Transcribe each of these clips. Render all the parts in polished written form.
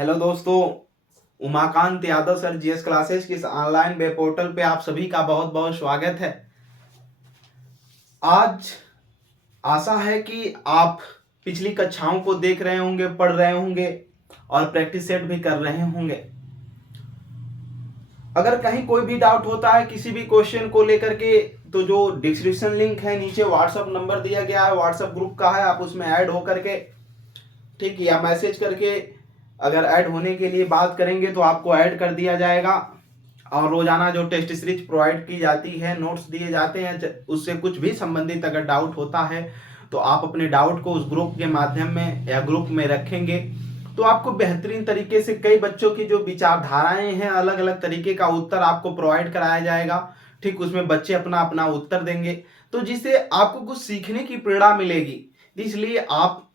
Hello दोस्तों, Umakant Yadav sir GS classes के इस ऑनलाइन वेब पोर्टल पे आप सभी का बहुत बहुत स्वागत है। आज आशा है कि आप पिछली कक्षाओं को देख रहे होंगे, पढ़ रहे होंगे और प्रैक्टिस सेट भी कर रहे होंगे। अगर कहीं कोई भी डाउट होता है किसी भी क्वेश्चन को लेकर के, तो जो डिस्क्रिप्शन लिंक है नीचे व्हाट्सएप नंबर दिया गया है, व्हाट्सएप ग्रुप का है, आप उसमें ऐड होकर के ठीक, या मैसेज करके अगर ऐड होने के लिए बात करेंगे तो आपको ऐड कर दिया जाएगा। और रोजाना जो टेस्ट सीरीज प्रोवाइड की जाती है, नोट्स दिए जाते हैं, उससे कुछ भी संबंधित अगर डाउट होता है तो आप अपने डाउट को उस ग्रुप के माध्यम में या ग्रुप में रखेंगे तो आपको बेहतरीन तरीके से कई बच्चों की जो विचारधाराएं हैं, अलग अलग तरीके का उत्तर आपको प्रोवाइड कराया जाएगा। ठीक, उसमें बच्चे अपना अपना उत्तर देंगे तो जिससे आपको कुछ सीखने की प्रेरणा मिलेगी। इसलिए आप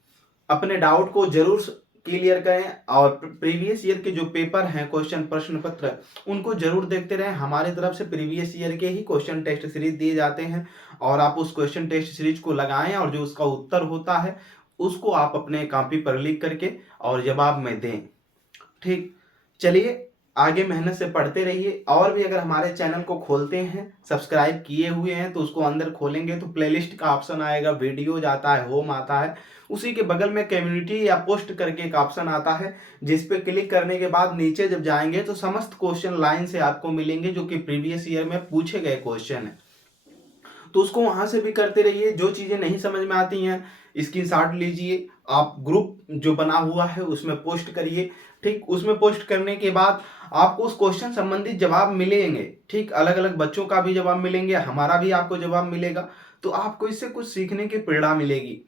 अपने डाउट को जरूर क्लियर करें और प्रीवियस ईयर के जो पेपर हैं, क्वेश्चन प्रश्न पत्र, उनको जरूर देखते रहें। हमारी तरफ से प्रीवियस ईयर के ही क्वेश्चन टेस्ट सीरीज दिए जाते हैं और आप उस क्वेश्चन टेस्ट सीरीज को लगाएं और जो उसका उत्तर होता है उसको आप अपने कॉपी पर लिख करके और जवाब में दें। ठीक, चलिए आगे मेहनत से पढ़ते रहिए। और भी अगर हमारे चैनल को खोलते हैं, सब्सक्राइब किए हुए हैं, तो उसको अंदर खोलेंगे तो प्लेलिस्ट का ऑप्शन आएगा, वीडियो जाता है, होम आता है, उसी के बगल में कम्युनिटी या पोस्ट करके एक ऑप्शन आता है, जिस पे क्लिक करने के बाद नीचे जब जाएंगे तो समस्त क्वेश्चन लाइन से आपको मिलेंगे जो कि प्रीवियस ईयर में पूछे गए क्वेश्चन है। तो उसको वहां से भी करते रहिए। जो चीजें नहीं समझ में आती हैं स्क्रीनशॉट लीजिए, आप ग्रुप जो बना हुआ है उसमें पोस्ट करिए। ठीक, उसमें पोस्ट करने के बाद आपको उस क्वेश्चन संबंधित जवाब मिलेंगे। ठीक, अलग अलग बच्चों का भी जवाब मिलेंगे, हमारा भी आपको जवाब मिलेगा, तो आपको इससे कुछ सीखने की प्रेरणा मिलेगी।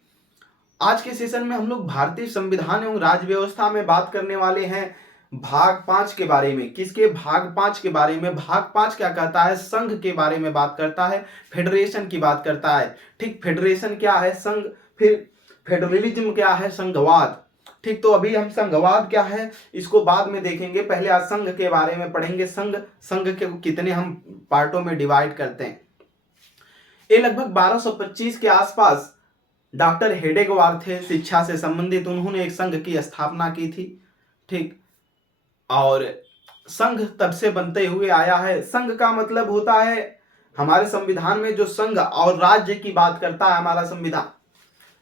आज के सेशन में हम लोग भारतीय संविधान एवं राज्य व्यवस्था में बात करने वाले हैं भाग 5 के बारे में। किसके? भाग 5 के बारे में। भाग 5 क्या कहता है? संघ के बारे में बात करता है, फेडरेशन की बात करता है। ठीक, फेडरेशन क्या है? संघ। फिर फेडरलिज्म क्या है? संघवाद। ठीक, तो अभी हम संघवाद क्या है इसको बाद में देखेंगे, पहले आज संघ के बारे में पढ़ेंगे। संघ के कितने हम पार्टों में डिवाइड करते हैं। ये लगभग 1225 के आसपास डॉक्टर हेडेगवार थे, शिक्षा से संबंधित, उन्होंने एक संघ की स्थापना की थी। ठीक, और संघ तब से बनते हुए आया है। संघ का मतलब होता है, हमारे संविधान में जो संघ और राज्य की बात करता है हमारा संविधान,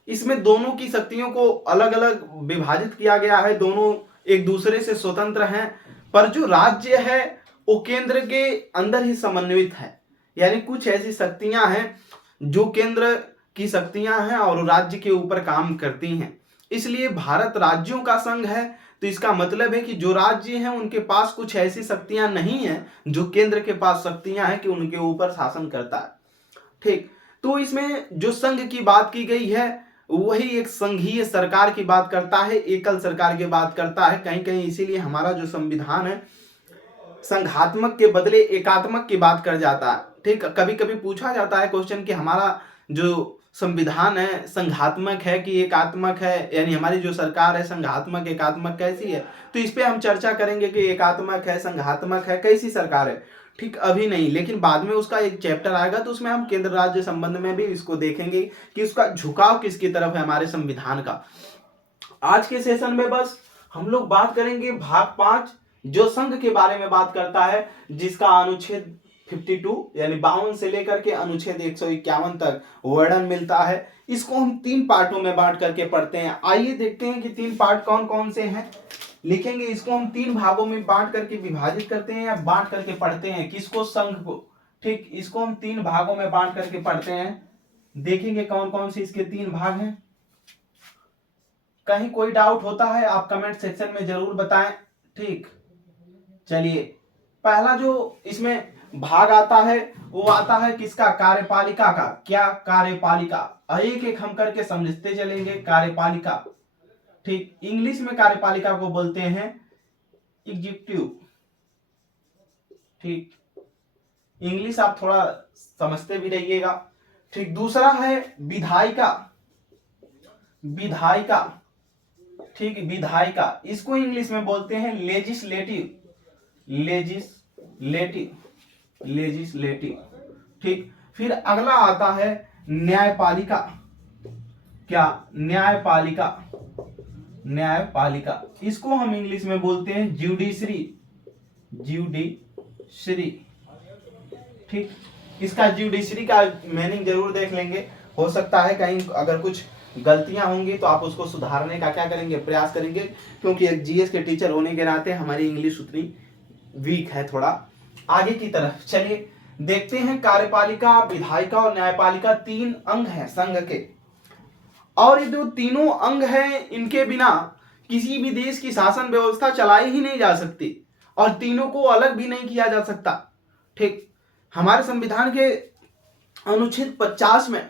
इसमें दोनों की शक्तियों को अलग अलग विभाजित किया गया है, दोनों एक दूसरे से स्वतंत्र हैं। पर जो राज्य है वो केंद्र के अंदर ही समन्वित है, यानी कुछ ऐसी शक्तियां हैं जो केंद्र की शक्तियां हैं और राज्य के ऊपर काम करती हैं। इसलिए भारत राज्यों का संघ है। तो इसका मतलब है कि जो राज्य हैं उनके पास कुछ ऐसी शक्तियां नहीं है जो केंद्र के पास शक्तियां हैं कि उनके ऊपर शासन करता है। ठीक, तो इसमें जो संघ की बात की गई है वही एक संघीय सरकार की बात करता है, एकल सरकार की बात करता है कहीं कहीं। इसीलिए हमारा जो संविधान है संघात्मक के बदले एकात्मक की बात कर जाता है। ठीक, कभी कभी पूछा जाता है क्वेश्चन कि हमारा जो संविधान है संघात्मक है कि एकात्मक है, यानी हमारी जो सरकार है संघात्मक एकात्मक कैसी है। तो इस पे हम चर्चा करेंगे कि एकात्मक है, संघात्मक है, कैसी सरकार है। ठीक, अभी नहीं, लेकिन बाद में उसका एक चैप्टर आएगा तो उसमें हम केंद्र राज्य संबंध में भी इसको देखेंगे कि उसका झुकाव किसकी तरफ है हमारे संविधान का। आज के सेशन में बस हम लोग बात करेंगे भाग 5 जो संघ के बारे में बात करता है, जिसका अनुच्छेद 52 यानी 52 से लेकर के अनुच्छेद 151 तक वर्णन मिलता है। इसको हम 3 पार्टों में बांट करके पढ़ते हैं। आइए देखते हैं कि 3 पार्ट कौन कौन से हैं। लिखेंगे इसको हम 3 भागों में बांट करके विभाजित करते हैं या बांट करके पढ़ते हैं। किसको? संघ को। ठीक, इसको हम 3 भागों में बांट करके पढ़ते हैं। देखेंगे कौन कौन से इसके 3 भाग हैं। कहीं कोई डाउट होता है आप कमेंट सेक्शन में जरूर बताएं। ठीक, चलिए पहला जो इसमें भाग आता है वो आता है किसका? कार्यपालिका का। क्या? कार्यपालिका। एक एक हम करके समझते चलेंगे। कार्यपालिका, ठीक, इंग्लिश में कार्यपालिका को बोलते हैं एग्जीक्यूटिव। ठीक, इंग्लिश आप थोड़ा समझते भी रहिएगा। ठीक, दूसरा है विधायिका। विधायिका, ठीक, विधायिका, इसको इंग्लिश में बोलते हैं लेजिस्लेटिव। लेजिस्लेटिव। ठीक, फिर अगला आता है न्यायपालिका। क्या? न्यायपालिका। न्यायपालिका, इसको हम इंग्लिश में बोलते हैं ज्यूडिशरी, ज्यूडिशरी। ठीक, इसका ज्यूडिशरी का मीनिंग जरूर देख लेंगे, हो सकता है कहीं अगर कुछ गलतियां होंगी तो आप उसको सुधारने का क्या करेंगे, प्रयास करेंगे, क्योंकि एक जीएस के टीचर होने के नाते हमारी इंग्लिश उतनी वीक है थोड़ा। आगे की तरफ चलिए देखते हैं, कार्यपालिका, विधायिका और न्यायपालिका 3 अंग हैं संघ के, और ये जो तीनों अंग हैं इनके बिना किसी भी देश की शासन व्यवस्था चलाई ही नहीं जा सकती, और तीनों को अलग भी नहीं किया जा सकता। ठीक, हमारे संविधान के अनुच्छेद 50 में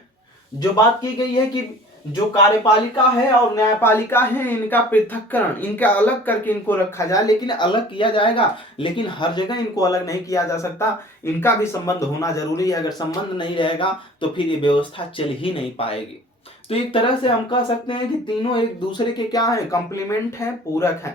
जो बात की गई है कि जो कार्यपालिका है और न्यायपालिका है इनका पृथक्करण, इनका अलग करके इनको रखा जाए, लेकिन अलग किया जाएगा, लेकिन हर जगह इनको अलग नहीं किया जा सकता, इनका भी संबंध होना जरूरी है। अगर संबंध नहीं रहेगा तो फिर ये व्यवस्था चल ही नहीं पाएगी। तो एक तरह से हम कह सकते हैं कि तीनों एक दूसरे के क्या है, कॉम्प्लीमेंट है, पूरक है।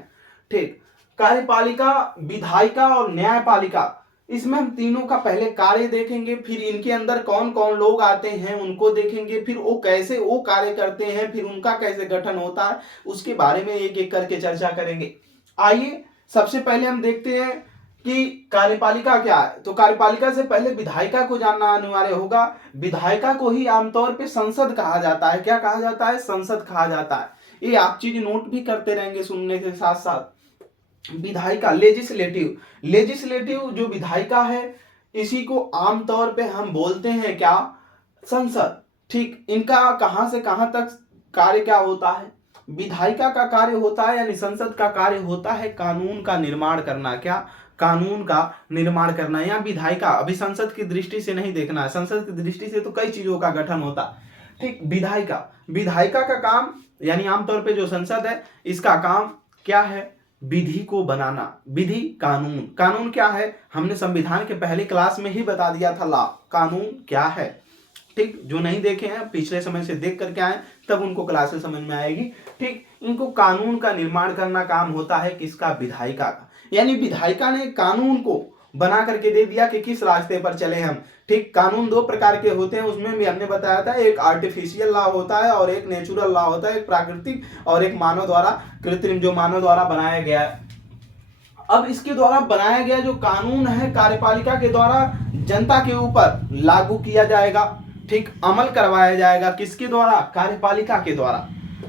ठीक, कार्यपालिका, विधायिका और न्यायपालिका, इसमें हम तीनों का पहले कार्य देखेंगे, फिर इनके अंदर कौन कौन लोग आते हैं उनको देखेंगे, फिर वो कैसे वो कार्य करते हैं, फिर उनका कैसे गठन होता है, उसके बारे में एक एक करके चर्चा करेंगे। आइए सबसे पहले हम देखते हैं कि कार्यपालिका क्या है। तो कार्यपालिका से पहले विधायिका को जानना अनिवार्य होगा। विधायिका को ही आमतौर पे संसद कहा जाता है। क्या कहा जाता है? संसद कहा जाता है। ये आप चीज नोट भी करते रहेंगे सुनने के साथ साथ। विधायिका, लेजिस्लेटिव, लेजिस्लेटिव जो विधायिका है इसी को आमतौर पे हम बोलते हैं क्या, संसद। ठीक, इनका कहां से कहां तक कार्य क्या होता है? विधायिका का कार्य होता है यानी संसद का कार्य होता है कानून का निर्माण करना। क्या? कानून का निर्माण करना। या विधायिका अभी संसद की दृष्टि से नहीं देखना है, संसद की दृष्टि से तो कई चीजों का गठन होता है। ठीक, विधायिका, विधायिका का काम यानी आमतौर पे जो संसद है इसका काम क्या है? विधि को बनाना। विधि, कानून। कानून क्या है? हमने संविधान के पहले क्लास में ही बता दिया था, लॉ, कानून क्या है। ठीक, जो नहीं देखे हैं पिछले समय से देख करके आए तब उनको क्लास में समझ में आएगी। ठीक, इनको कानून का निर्माण करना काम होता है किसका? विधायिका का। यानी विधायिका ने कानून को बना करके दे दिया कि किस रास्ते पर चले हम। ठीक, कानून 2 प्रकार के होते हैं, उसमें भी हमने बताया था, एक आर्टिफिशियल लॉ होता है और एक नेचुरल लॉ होता है, एक प्राकृतिक और एक मानव द्वारा, कृत्रिम, जो मानव द्वारा बनाया गया है। अब इसके द्वारा बनाया गया जो कानून है कार्यपालिका के द्वारा जनता के ऊपर लागू किया जाएगा। ठीक, अमल करवाया जाएगा किसके द्वारा? कार्यपालिका के द्वारा।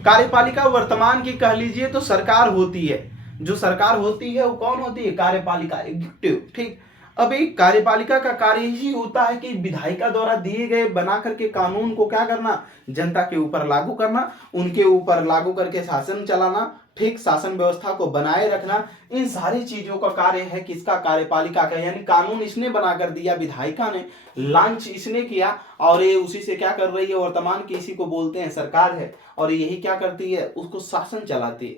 कार्यपालिका वर्तमान की कह लीजिए तो सरकार होती है। जो सरकार होती है वो कौन होती है? कार्यपालिका, एग्जीक्यूटिव। ठीक, अब एक कार्यपालिका का कार्य ही होता है कि विधायिका द्वारा दिए गए बना करके कानून को क्या करना? जनता के ऊपर लागू करना, उनके ऊपर लागू करके शासन चलाना। ठीक, शासन व्यवस्था को बनाए रखना। इन सारी चीजों का कार्य है किसका? कार्यपालिका का। यानी कानून इसने बना कर दिया, विधायिका ने लॉन्च इसने किया, और ये उसी से क्या कर रही है वर्तमान की, इसी को बोलते हैं सरकार है, और यही क्या करती है? उसको शासन चलाती है।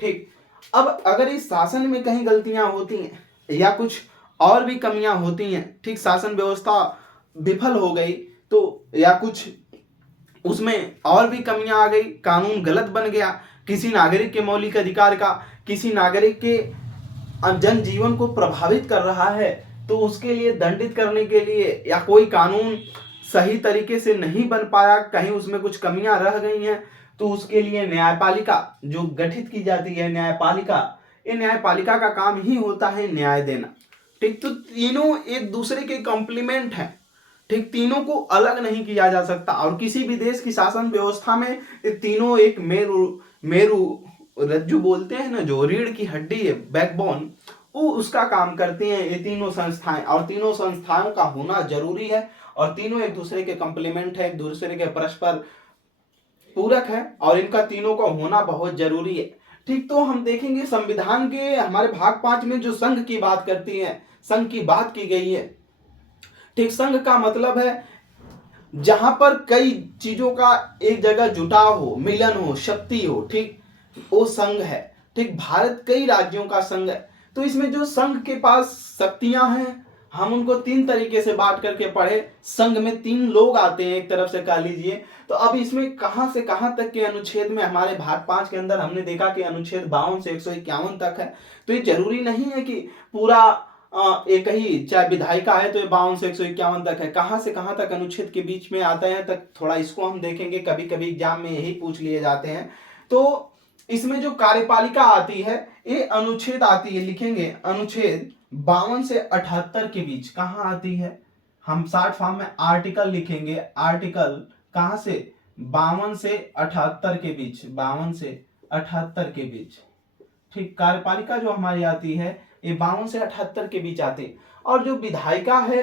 ठीक, अब अगर इस शासन में कहीं गलतियां होती हैं या कुछ और भी कमियां होती हैं, ठीक, शासन व्यवस्था विफल हो गई तो, या कुछ उसमें और भी कमियां आ गई, कानून गलत बन गया, किसी नागरिक के मौलिक अधिकार का, किसी नागरिक के जनजीवन को प्रभावित कर रहा है, तो उसके लिए दंडित करने के लिए, या कोई कानून सही तरीके से नहीं बन पाया, कहीं उसमें कुछ कमियां रह गई हैं, तो उसके लिए न्यायपालिका जो गठित की जाती है, न्यायपालिका, ये न्यायपालिका का काम ही होता है न्याय देना। ठीक, तो तीनों एक दूसरे के कॉम्प्लीमेंट हैं। ठीक, तीनों को अलग नहीं किया जा सकता, और किसी भी देश की शासन व्यवस्था में ये तीनों एक मेरु रज्जु बोलते हैं ना, जो रीढ़ की हड्डी है, बैकबोन, वो उसका काम करती हैं ये तीनों संस्थाएं, और तीनों संस्थाओं का होना जरूरी है, और तीनों एक दूसरे के कॉम्प्लीमेंट है, एक दूसरे के परस्पर पूरक है, और इनका तीनों का होना बहुत जरूरी है। ठीक, तो हम देखेंगे संविधान के हमारे भाग 5 में जो संघ की बात करती है, संघ की बात की गई है। ठीक, संघ का मतलब है जहां पर कई चीजों का एक जगह जुटाव हो, मिलन हो, शक्ति हो। ठीक, वो संघ है। ठीक, भारत कई राज्यों का संघ है, तो इसमें जो संघ के पास शक्तियां हैं हम उनको 3 तरीके से बांट करके पढ़े। संघ में 3 लोग आते हैं एक तरफ से कह लीजिए। तो अब इसमें कहां से कहां तक के अनुच्छेद में हमारे भाग 5 के अंदर हमने देखा कि अनुच्छेद 52 से 151 तक है। तो ये जरूरी नहीं है कि पूरा एक ही, चाहे विधायिका है तो ये 52 से 151 तक है, कहां से कहां तक अनुच्छेद के बीच में आते हैं तक थोड़ा इसको हम देखेंगे। कभी कभी एग्जाम में यही पूछ लिए जाते हैं। तो इसमें जो कार्यपालिका आती है ये अनुच्छेद आती है, लिखेंगे अनुच्छेद 52 से 78 के बीच कहाँ आती है, हम शॉर्ट फॉर्म में आर्टिकल लिखेंगे, आर्टिकल कहाँ से 52 से 78 के बीच, 52 से 78 के बीच। ठीक, कार्यपालिका जो हमारी आती है ये 52 से 78 के बीच आती है। और जो विधायिका है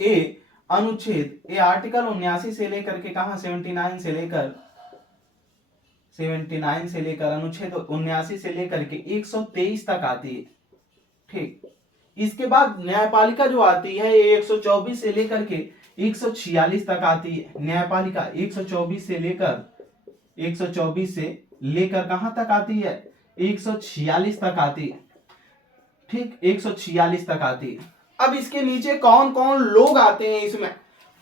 ये अनुच्छेद, ये आर्टिकल 79 से लेकर के कहाँ 79 से लेकर अनुच्छेद 79 से लेकर के 123 तक आती है। ठीक, इसके बाद न्यायपालिका जो आती है ये 124 से लेकर के 146 तक आती है। न्यायपालिका 124 से लेकर कहां तक आती है, 146 तक आती है। ठीक, 146 तक आती है। अब इसके नीचे कौन कौन लोग आते हैं इसमें,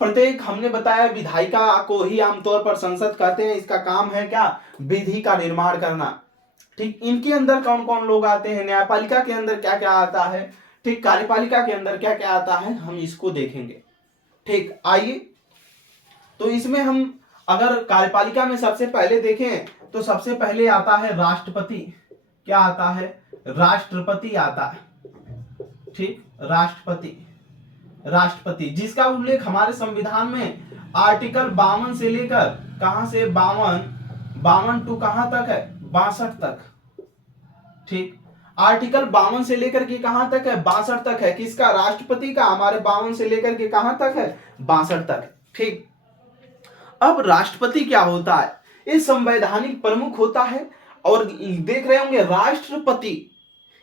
प्रत्येक हमने बताया विधायिका को ही आमतौर पर संसद कहते हैं, इसका काम है क्या, विधि का निर्माण करना। ठीक, इनके अंदर कौन कौन लोग आते हैं, न्यायपालिका के अंदर क्या क्या आता है, ठीक, कार्यपालिका के अंदर क्या क्या आता है, हम इसको देखेंगे। ठीक, आइए तो इसमें हम अगर कार्यपालिका में सबसे पहले देखें तो सबसे पहले आता है राष्ट्रपति। क्या आता है, राष्ट्रपति आता है। ठीक, राष्ट्रपति जिसका उल्लेख हमारे संविधान में आर्टिकल 52 से लेकर कहां से 52 टू कहां तक है, 62 तक। ठीक, आर्टिकल 52 से लेकर के कहां तक है, 62 तक है। किसका, राष्ट्रपति का, हमारे 52 से लेकर के कहां तक है, 62 तक। ठीक, अब राष्ट्रपति क्या होता है, ये संवैधानिक प्रमुख होता है। और देख रहे होंगे राष्ट्रपति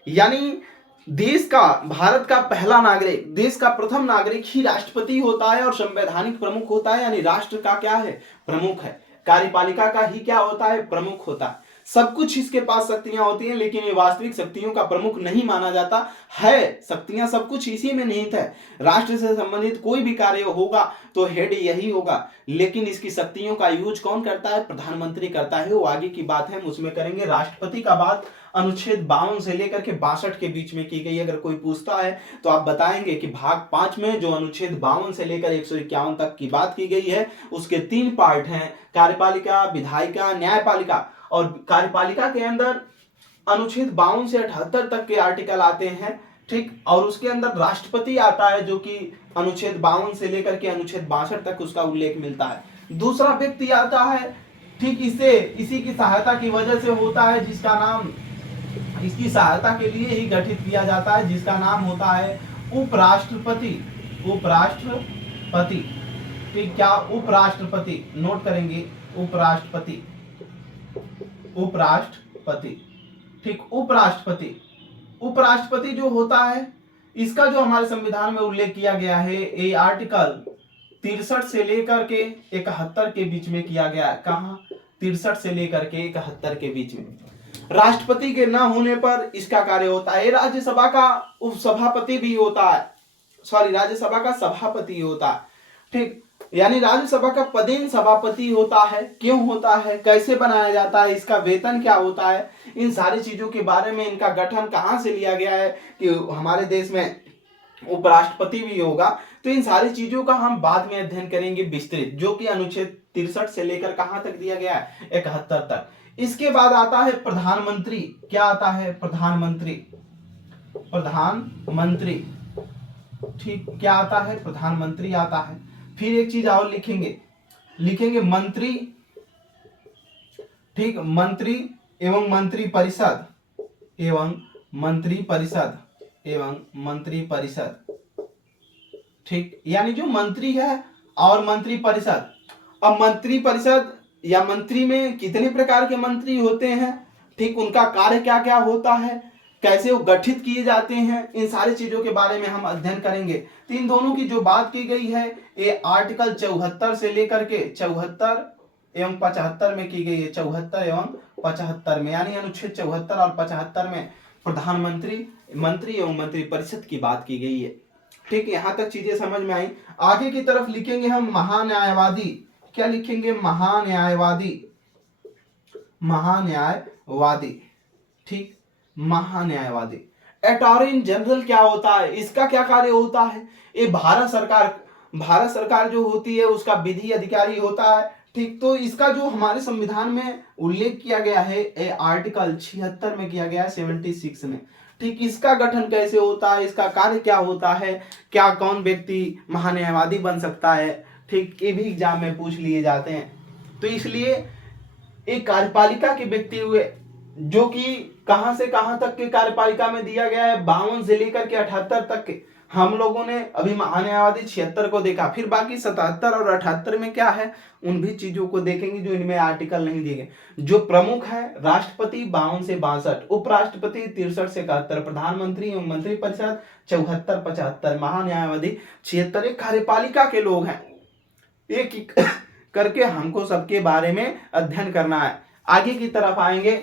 यानी देश का, भारत का पहला नागरिक, देश का प्रथम नागरिक ही राष्ट्रपति होता है और संवैधानिक प्रमुख होता है, यानी राष्ट्र का क्या है, प्रमुख है। कार्यपालिका का ही क्या होता है, प्रमुख होता है। सब कुछ इसके पास शक्तियां होती हैं लेकिन ये वास्तविक शक्तियों का प्रमुख नहीं माना जाता है, शक्तियां सब कुछ इसी में निहित है। राष्ट्र से संबंधित कोई भी कार्य होगा तो हेड यही होगा, लेकिन इसकी शक्तियों का यूज कौन करता है, प्रधानमंत्री करता है। वो आगे की बात है, हम उसमें करेंगे। राष्ट्रपति का बात अनुच्छेद 52 से लेकर के 62 के बीच में की गई। अगर कोई पूछता है तो आप बताएंगे कि भाग 5 में जो अनुच्छेद 52 से लेकर 151 तक की बात की गई है उसके 3 पार्ट हैं, कार्यपालिका, विधायिका, न्यायपालिका। और कार्यपालिका के अंदर अनुच्छेद 52 से 78 तक के आर्टिकल आते हैं। ठीक, और उसके अंदर राष्ट्रपति आता है जो कि अनुच्छेद 52 से लेकर के अनुच्छेद 62 तक उसका उल्लेख मिलता है। दूसरा व्यक्ति आता है, ठीक, इसी की सहायता की वजह से होता है, जिसका नाम, इसकी सहायता के लिए ही गठित किया जाता है, जिसका नाम होता है उपराष्ट्रपति। उपराष्ट्रपति, ठीक, क्या, उपराष्ट्रपति, नोट करेंगे, उपराष्ट्रपति। ठीक, उपराष्ट्रपति जो होता है इसका जो हमारे संविधान में उल्लेख किया गया है ये आर्टिकल 63 से लेकर के 71 के बीच में किया गया है। कहां, 63 से लेकर के 71 के बीच में। राष्ट्रपति के न होने पर इसका कार्य होता है। राज्यसभा का उपसभापति भी होता है, राज्यसभा का सभापति होता है। ठीक, यानी राज्यसभा का पदेन सभापति होता है। क्यों होता है, कैसे बनाया जाता है, इसका वेतन क्या होता है, इन सारी चीजों के बारे में, इनका गठन कहां से लिया गया है कि हमारे देश में उपराष्ट्रपति भी होगा, तो इन सारी चीजों का हम बाद में अध्ययन करेंगे विस्तृत, जो कि अनुच्छेद 63 से लेकर कहां तक दिया गया है, 71 तक। इसके बाद आता है प्रधानमंत्री। क्या आता है, प्रधानमंत्री। ठीक, क्या आता है, प्रधानमंत्री आता है। फिर एक चीज और लिखेंगे मंत्री। ठीक, मंत्री एवं मंत्री परिषद। ठीक, यानी जो मंत्री है और मंत्री परिषद। अब मंत्री परिषद या मंत्री में कितने प्रकार के मंत्री होते हैं, ठीक, उनका कार्य क्या क्या होता है, कैसे वो गठित किए जाते हैं, इन सारी चीजों के बारे में हम अध्ययन करेंगे। तो इन दोनों की जो बात की गई है ये आर्टिकल 74 से लेकर के 74 एवं 75 में की गई है। 74 एवं 75 में, यानी अनुच्छेद 74 और 75 में प्रधानमंत्री, मंत्री एवं मंत्री परिषद की बात की गई है। ठीक, यहां तक चीजें समझ में आई। आगे की तरफ लिखेंगे हम महान्यायवादी। क्या लिखेंगे, महान्यायवादी। ठीक, महान्यायवादी। अटॉर्नी जनरल क्या होता है, इसका क्या कार्य होता है, ये भारत सरकार जो होती है उसका विधि अधिकारी होता है। ठीक, तो इसका जो हमारे संविधान में उल्लेख किया गया है आर्टिकल 76 में किया गया है, 76 में। ठीक, इसका गठन कैसे होता है, इसका कार्य क्या होता है, क्या कौन व्यक्ति महान्यायवादी बन सकता है, ठीक, ये भी एग्जाम में पूछ लिए जाते हैं। तो इसलिए एक कार्यपालिका के व्यक्ति हुए जो कि कहां से कहां तक के कार्यपालिका में दिया गया है, 52 से लेकर के 78 तक के। हम लोगों ने अभी महान्यायवादी 76 को देखा, फिर बाकी 77 और 78 में क्या है उन भी चीजों को देखेंगे जो इनमें आर्टिकल नहीं दिए गए। जो प्रमुख है, राष्ट्रपति 52 से 62, उपराष्ट्रपति 63 से 71, प्रधानमंत्री एवं मंत्रिपरिषद 74 75, महान्यायवादी 76। एक कार्यपालिका के लोग हैं, एक एक करके हमको सबके बारे में अध्ययन करना है। आगे की तरफ आएंगे,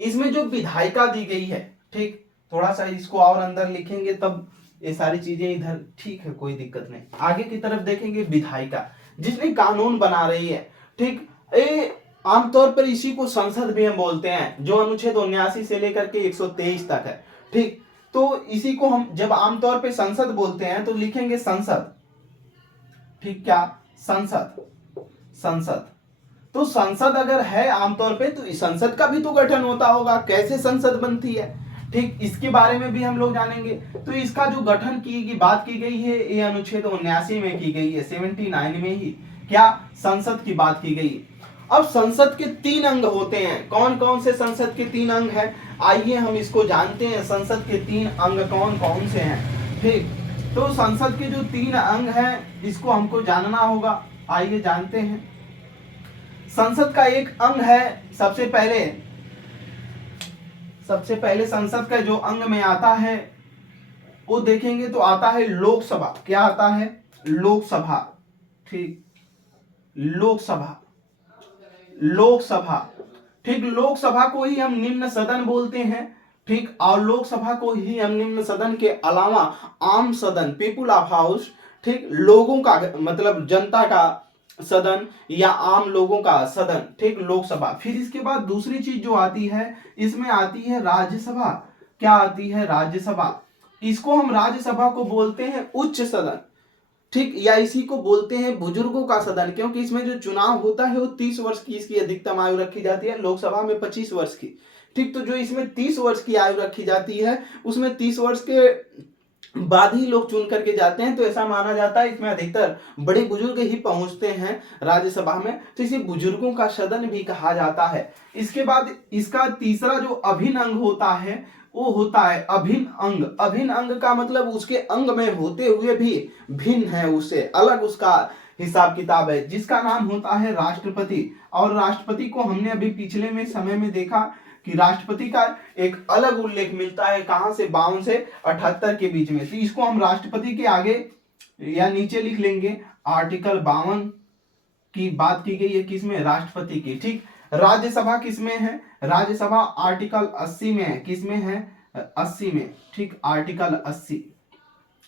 इसमें जो विधायिका दी गई है, ठीक, थोड़ा सा इसको और अंदर लिखेंगे तब ये सारी चीजें इधर ठीक है, कोई दिक्कत नहीं। आगे की तरफ देखेंगे, विधायिका जिसने कानून बना रही है, ठीक, ये आमतौर पर इसी को संसद भी हम बोलते हैं, जो अनुच्छेद 79 से लेकर के 123 तक है। ठीक, तो इसी को हम जब आमतौर पे संसद बोलते हैं तो लिखेंगे संसद। ठीक, क्या संसद, संसद। तो संसद अगर है आमतौर पे तो संसद का भी तो गठन होता होगा, कैसे संसद बनती है, ठीक, इसके बारे में भी हम लोग जानेंगे। तो इसका जो गठन की बात की गई है ये अनुच्छेद 79 में की गई है, 79 में ही क्या संसद की बात की गई है। अब संसद के 3 अंग होते हैं, कौन कौन से संसद के 3 अंग हैं, आइए हम इसको जानते हैं। संसद के 3 अंग कौन कौन से हैं, ठीक, तो संसद के जो 3 अंग हैं इसको हमको जानना होगा, आइए जानते हैं। संसद का एक अंग है, सबसे पहले संसद का जो अंग में आता है वो देखेंगे तो आता है लोकसभा। क्या आता है, लोकसभा, ठीक, लोकसभा, लोकसभा, ठीक, लोकसभा को ही हम निम्न सदन बोलते हैं, ठीक, और लोकसभा को ही हम निम्न सदन के अलावा आम सदन, पीपुल ऑफ हाउस, ठीक, लोगों का मतलब जनता का सदन या आम लोगों का सदन, ठीक, लोकसभा। फिर इसके बाद दूसरी चीज जो आती है इसमें आती है राज्यसभा। क्या आती है, राज्यसभा। इसको हम राज्यसभा को बोलते हैं उच्च सदन, ठीक, या इसी को बोलते हैं बुजुर्गों का सदन, क्योंकि इसमें जो चुनाव होता है वो 30 वर्ष की इसकी अधिकतम आयु रखी जाती है, लोकसभा में 25 वर्ष की, ठीक। तो जो इसमें 30 वर्ष की आयु रखी जाती है उसमें 30 वर्ष के बाद ही लोग चुन करके जाते हैं, तो ऐसा माना जाता है इसमें अधिकतर बड़े बुजुर्ग ही पहुंचते हैं राज्यसभा में, तो इसे बुजुर्गों का सदन भी कहा जाता है। इसके बाद इसका तीसरा जो अभिन्न अंग होता है वो होता है अभिन्न अंग। अभिन्न अंग का मतलब उसके अंग में होते हुए भी भिन्न है, उससे अलग उसका हिसाब किताब है, जिसका नाम होता है राष्ट्रपति। और राष्ट्रपति को हमने अभी पिछले में समय में देखा कि राष्ट्रपति का एक अलग उल्लेख मिलता है, कहां से, 52 से 78 के बीच में। तो इसको हम राष्ट्रपति के आगे या नीचे लिख लेंगे, आर्टिकल 52 की बात की गई है, किसमें, राष्ट्रपति की, ठीक। राज्यसभा किसमें है, राज्यसभा आर्टिकल 80 में है, किसमें है, 80 में, ठीक, आर्टिकल 80।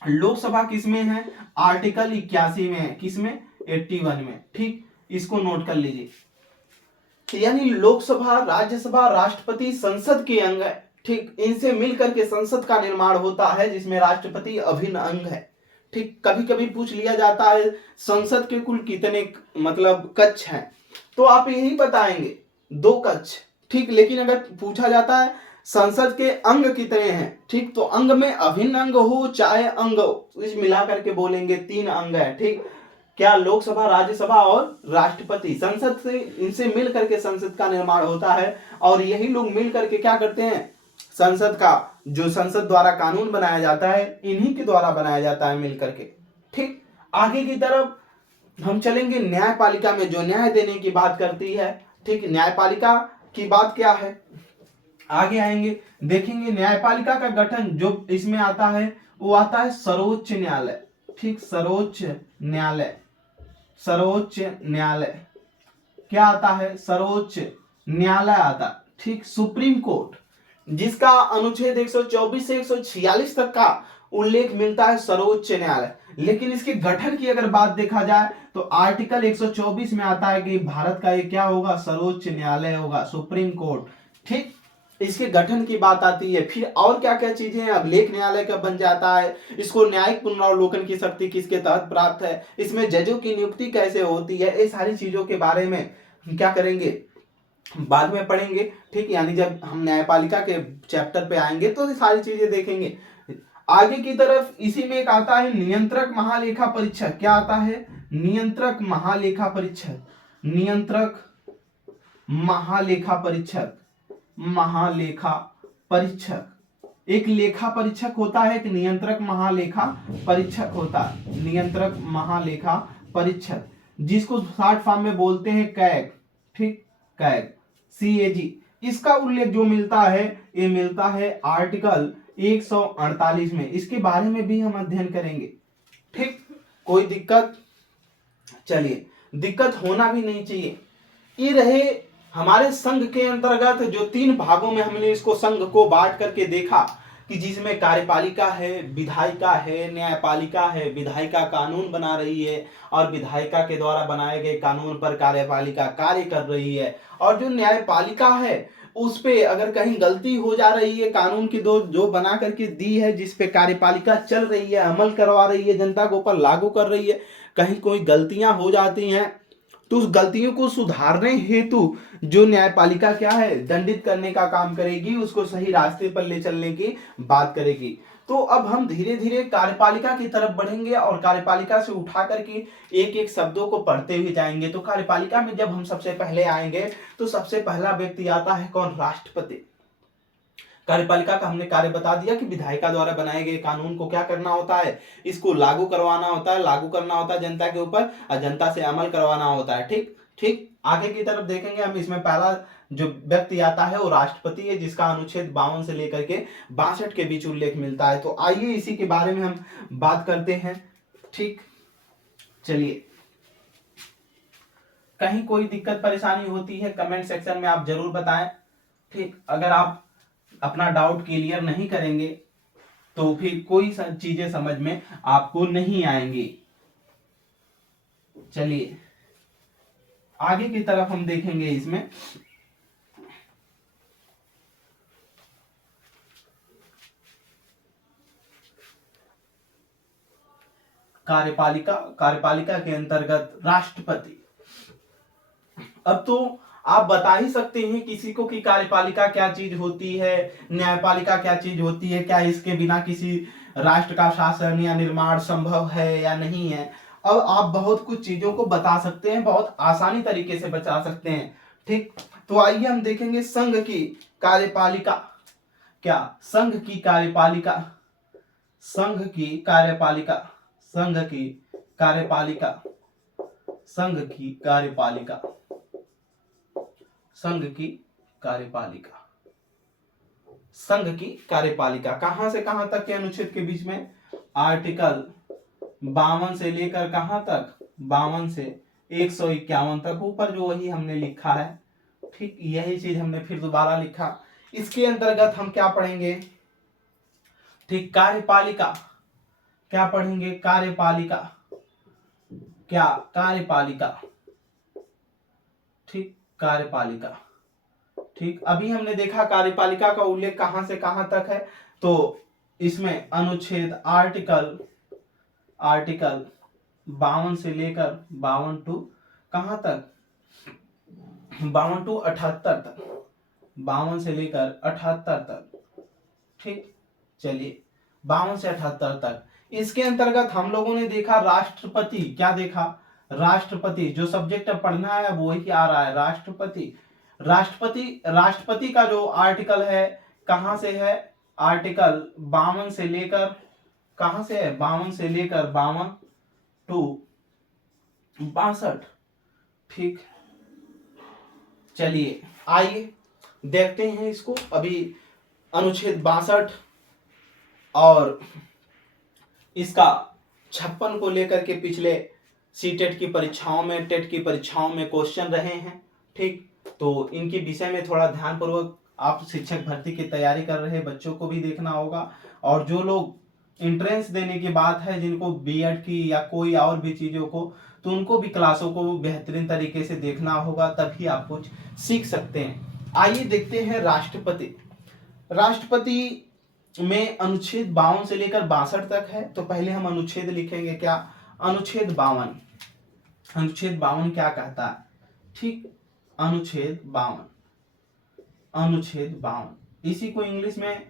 लोकसभा किसमें है, आर्टिकल 81 में है, किसमें, 81 में, ठीक, इसको नोट कर लीजिए। यानी लोकसभा, राज्यसभा, राष्ट्रपति संसद के अंग है, ठीक, इनसे मिलकर के संसद का निर्माण होता है जिसमें राष्ट्रपति अभिन्न अंग है, ठीक। कभी कभी पूछ लिया जाता है संसद के कुल कितने मतलब कक्ष हैं, तो आप यही बताएंगे 2 कक्ष, ठीक। लेकिन अगर पूछा जाता है संसद के अंग कितने हैं, ठीक, तो अंग में अभिन्न अंग हो चाहे अंग हो, इस मिला करके बोलेंगे 3 अंग है, ठीक। क्या, लोकसभा, राज्यसभा और राष्ट्रपति, संसद से, इनसे मिल करके संसद का निर्माण होता है। और यही लोग मिल करके क्या करते हैं, संसद का जो संसद द्वारा कानून बनाया जाता है इन्हीं के द्वारा बनाया जाता है मिल करके, ठीक। आगे की तरफ हम चलेंगे, न्यायपालिका में जो न्याय देने की बात करती है, ठीक, न्यायपालिका की बात क्या है, आगे आएंगे देखेंगे। न्यायपालिका का गठन जो इसमें आता है वो आता है सर्वोच्च न्यायालय, ठीक, सर्वोच्च न्यायालय, सर्वोच्च न्यायालय। क्या आता है, सर्वोच्च न्यायालय आता, ठीक, सुप्रीम कोर्ट, जिसका अनुच्छेद 124 से 146 तक का उल्लेख मिलता है सर्वोच्च न्यायालय। लेकिन इसके गठन की अगर बात देखा जाए तो आर्टिकल 124 में आता है कि भारत का ये क्या होगा, सर्वोच्च न्यायालय होगा, सुप्रीम कोर्ट, ठीक। इसके गठन की बात आती है, फिर और क्या क्या चीजें हैं। अब लेख न्यायालय कब बन जाता है, इसको न्यायिक पुनरावलोकन की शक्ति किसके तहत प्राप्त है, इसमें जजों की नियुक्ति कैसे होती है, ये सारी चीजों के बारे में हम क्या करेंगे, बाद में पढ़ेंगे। ठीक, यानी जब हम न्यायपालिका के चैप्टर पे आएंगे तो ये सारी चीजें देखेंगे। आगे की तरफ इसी में एक आता है नियंत्रक महालेखा परीक्षक। क्या आता है, नियंत्रक महालेखा परीक्षक। नियंत्रक महालेखा परीक्षक, महालेखा परीक्षक। एक लेखा परीक्षक होता है, एक नियंत्रक महालेखा परीक्षक होता है। नियंत्रक महालेखा परीक्षक, जिसको शॉर्ट फॉर्म में बोलते हैं कैग। ठीक, कैग, CAG। इसका उल्लेख जो मिलता है, ये मिलता है आर्टिकल 148 में। इसके बारे में भी हम अध्ययन करेंगे। ठीक, कोई दिक्कत, चलिए, दिक्कत होना भी नहीं चाहिए। ये रहे हमारे संघ के अंतर्गत जो 3 भागों में हमने इसको संघ को बांट करके देखा, कि जिसमें कार्यपालिका है, विधायिका है, न्यायपालिका है। विधायिका कानून बना रही है और विधायिका के द्वारा बनाए गए कानून पर कार्यपालिका कार्य कर रही है। और जो न्यायपालिका है उस पे अगर कहीं गलती हो जा रही है, कानून की जो बना करके दी है, जिस पे कार्यपालिका चल रही है, अमल करवा रही है, जनता के ऊपर लागू कर रही है, कहीं कोई गलतियां हो जाती हैं तो उस गलतियों को सुधारने हेतु जो न्यायपालिका क्या है, दंडित करने का काम करेगी, उसको सही रास्ते पर ले चलने की बात करेगी। तो अब हम धीरे धीरे कार्यपालिका की तरफ बढ़ेंगे और कार्यपालिका से उठा करके एक एक शब्दों को पढ़ते हुए जाएंगे। तो कार्यपालिका में जब हम सबसे पहले आएंगे तो सबसे पहला व्यक्ति आता है कौन, राष्ट्रपति। कार्यपालिका का हमने कार्य बता दिया कि विधायिका द्वारा बनाए गए कानून को क्या करना होता है, इसको लागू करवाना होता है, लागू करना होता है जनता के ऊपर और जनता से अमल करवाना होता है। ठीक ठीक, आगे की तरफ देखेंगे हम। इसमें पहला जो व्यक्ति आता है वो राष्ट्रपति है, जिसका अनुच्छेद 52 से लेकर के 62 के बीच उल्लेख मिलता है। तो आइए इसी के बारे में हम बात करते हैं। ठीक, चलिए, कहीं कोई दिक्कत परेशानी होती है कमेंट सेक्शन में आप जरूर बताएं। ठीक, अगर आप अपना डाउट क्लियर नहीं करेंगे तो फिर कोई चीजें समझ में आपको नहीं आएंगी। चलिए आगे की तरफ हम देखेंगे। इसमें कार्यपालिका के अंतर्गत राष्ट्रपति। अब तो आप बता ही सकते हैं किसी को कि कार्यपालिका क्या चीज होती है, न्यायपालिका क्या चीज होती है, क्या इसके बिना किसी राष्ट्र का शासन या निर्माण संभव है या नहीं है। अब आप बहुत कुछ चीजों को बता सकते हैं, बहुत आसानी तरीके से बता सकते हैं। ठीक, तो आइए हम देखेंगे संघ की कार्यपालिका। क्या, संघ की कार्यपालिका, संघ की कार्यपालिका, संघ की कार्यपालिका, संघ की कार्यपालिका, संघ की कार्यपालिका, संघ की कार्यपालिका कहां से कहां तक के अनुच्छेद के बीच में, आर्टिकल 52 से लेकर कहां तक, 52 से 151 तक। ऊपर जो वही हमने लिखा है। ठीक, यही चीज हमने फिर दोबारा लिखा। इसके अंतर्गत हम क्या पढ़ेंगे, ठीक, कार्यपालिका। क्या पढ़ेंगे, कार्यपालिका। क्या, कार्यपालिका। ठीक, कार्यपालिका। ठीक, अभी हमने देखा कार्यपालिका का उल्लेख कहां से कहां तक है। तो इसमें अनुच्छेद आर्टिकल 52 से लेकर 52 टू कहां तक, 52 टू 78 तक, 52 से लेकर 78 तक। ठीक, चलिए 52 से 78 तक। इसके अंतर्गत हम लोगों ने देखा राष्ट्रपति। क्या देखा, राष्ट्रपति। जो सब्जेक्ट अब पढ़ना है अब वही आ रहा है, राष्ट्रपति। राष्ट्रपति का जो आर्टिकल है कहां से है, आर्टिकल 52 से लेकर कहां से है, 52 से लेकर 52 टू 62। ठीक, चलिए आइए देखते हैं इसको। अभी अनुच्छेद 62 और इसका 56 को लेकर के पिछले सीटेट की परीक्षाओं में, टेट की परीक्षाओं में क्वेश्चन रहे हैं। ठीक, तो इनके विषय में थोड़ा ध्यानपूर्वक आप शिक्षक भर्ती की तैयारी कर रहे बच्चों को भी देखना होगा। और जो लोग एंट्रेंस देने की बात है, जिनको बीएड की या कोई और भी चीजों को, तो उनको भी क्लासों को बेहतरीन तरीके से देखना होगा, तभी आप कुछ सीख सकते हैं। आइए देखते हैं राष्ट्रपति। राष्ट्रपति में अनुच्छेद 52 से लेकर 62 तक है। तो पहले हम अनुच्छेद लिखेंगे। क्या? अनुच्छेद 52। अनुच्छेद 52 क्या कहता है? ठीक, अनुच्छेद 52, अनुच्छेद 52 इसी को इंग्लिश में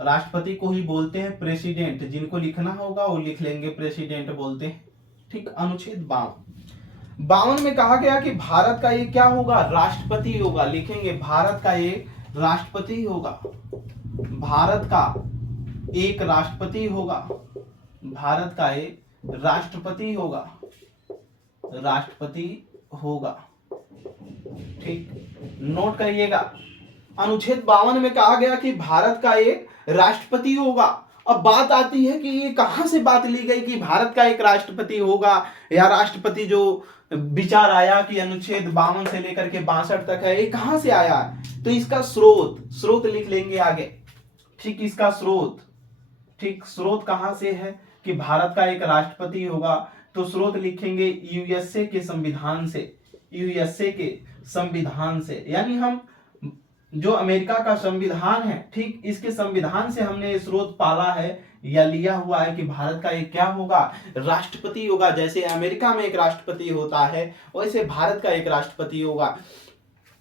राष्ट्रपति को ही बोलते हैं प्रेसिडेंट। जिनको लिखना होगा वो लिख लेंगे, प्रेसिडेंट बोलते हैं। ठीक, अनुच्छेद 52 में कहा गया कि भारत का ये क्या होगा? राष्ट्रपति होगा। लिखेंगे भारत का एक राष्ट्रपति होगा। भारत का एक राष्ट्रपति होगा। भारत का एक राष्ट्रपति होगा। राष्ट्रपति होगा। ठीक, नोट करिएगा। अनुच्छेद 52 में कहा गया कि भारत का एक राष्ट्रपति होगा। अब बात आती है कि ये कहां से बात ली गई कि भारत का एक राष्ट्रपति होगा, या राष्ट्रपति जो विचार आया कि अनुच्छेद 52 से लेकर के 62 तक है, ये कहां से आया? तो इसका स्रोत लिख लेंगे आगे। ठीक, इसका स्रोत, ठीक, स्रोत कहां से है कि भारत का एक राष्ट्रपति होगा? तो स्रोत लिखेंगे यूएसए के संविधान से। यूएसए के संविधान से, यानी हम जो अमेरिका का संविधान है, ठीक, इसके संविधान से हमने स्रोत पाला है या लिया हुआ है कि भारत का एक क्या होगा? राष्ट्रपति होगा। जैसे अमेरिका में एक राष्ट्रपति होता है, वैसे भारत का एक राष्ट्रपति होगा।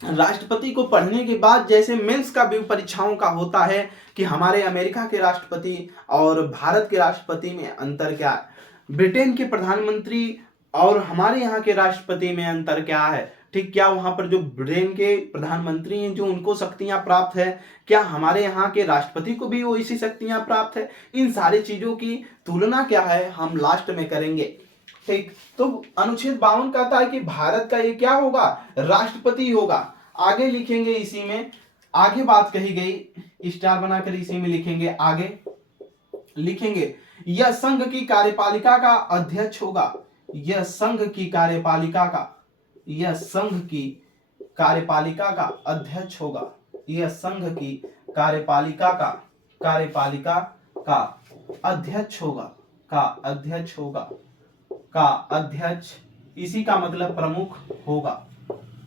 राष्ट्रपति को पढ़ने के बाद जैसे मेंस का भी परीक्षाओं का होता है कि हमारे अमेरिका के राष्ट्रपति और भारत के राष्ट्रपति में अंतर क्या है, ब्रिटेन के प्रधानमंत्री और हमारे यहाँ के राष्ट्रपति में अंतर क्या है। ठीक, क्या वहां पर जो ब्रिटेन के प्रधानमंत्री हैं जो उनको शक्तियां प्राप्त है, क्या हमारे यहाँ के राष्ट्रपति को भी वो इसी शक्तियां प्राप्त है? इन सारी चीजों की तुलना क्या है हम लास्ट में करेंगे। ठीक, तो अनुच्छेद 52 कहता है कि भारत का ये क्या होगा? राष्ट्रपति होगा। आगे लिखेंगे, इसी में आगे बात कही गई, स्टार बनाकर इसी में लिखेंगे। आगे लिखेंगे यह संघ की कार्यपालिका का अध्यक्ष होगा। यह संघ की कार्यपालिका का, यह संघ की कार्यपालिका का अध्यक्ष होगा। यह संघ की कार्यपालिका का अध्यक्ष होगा। का अध्यक्ष होगा। का अध्यक्ष, इसी का मतलब प्रमुख होगा।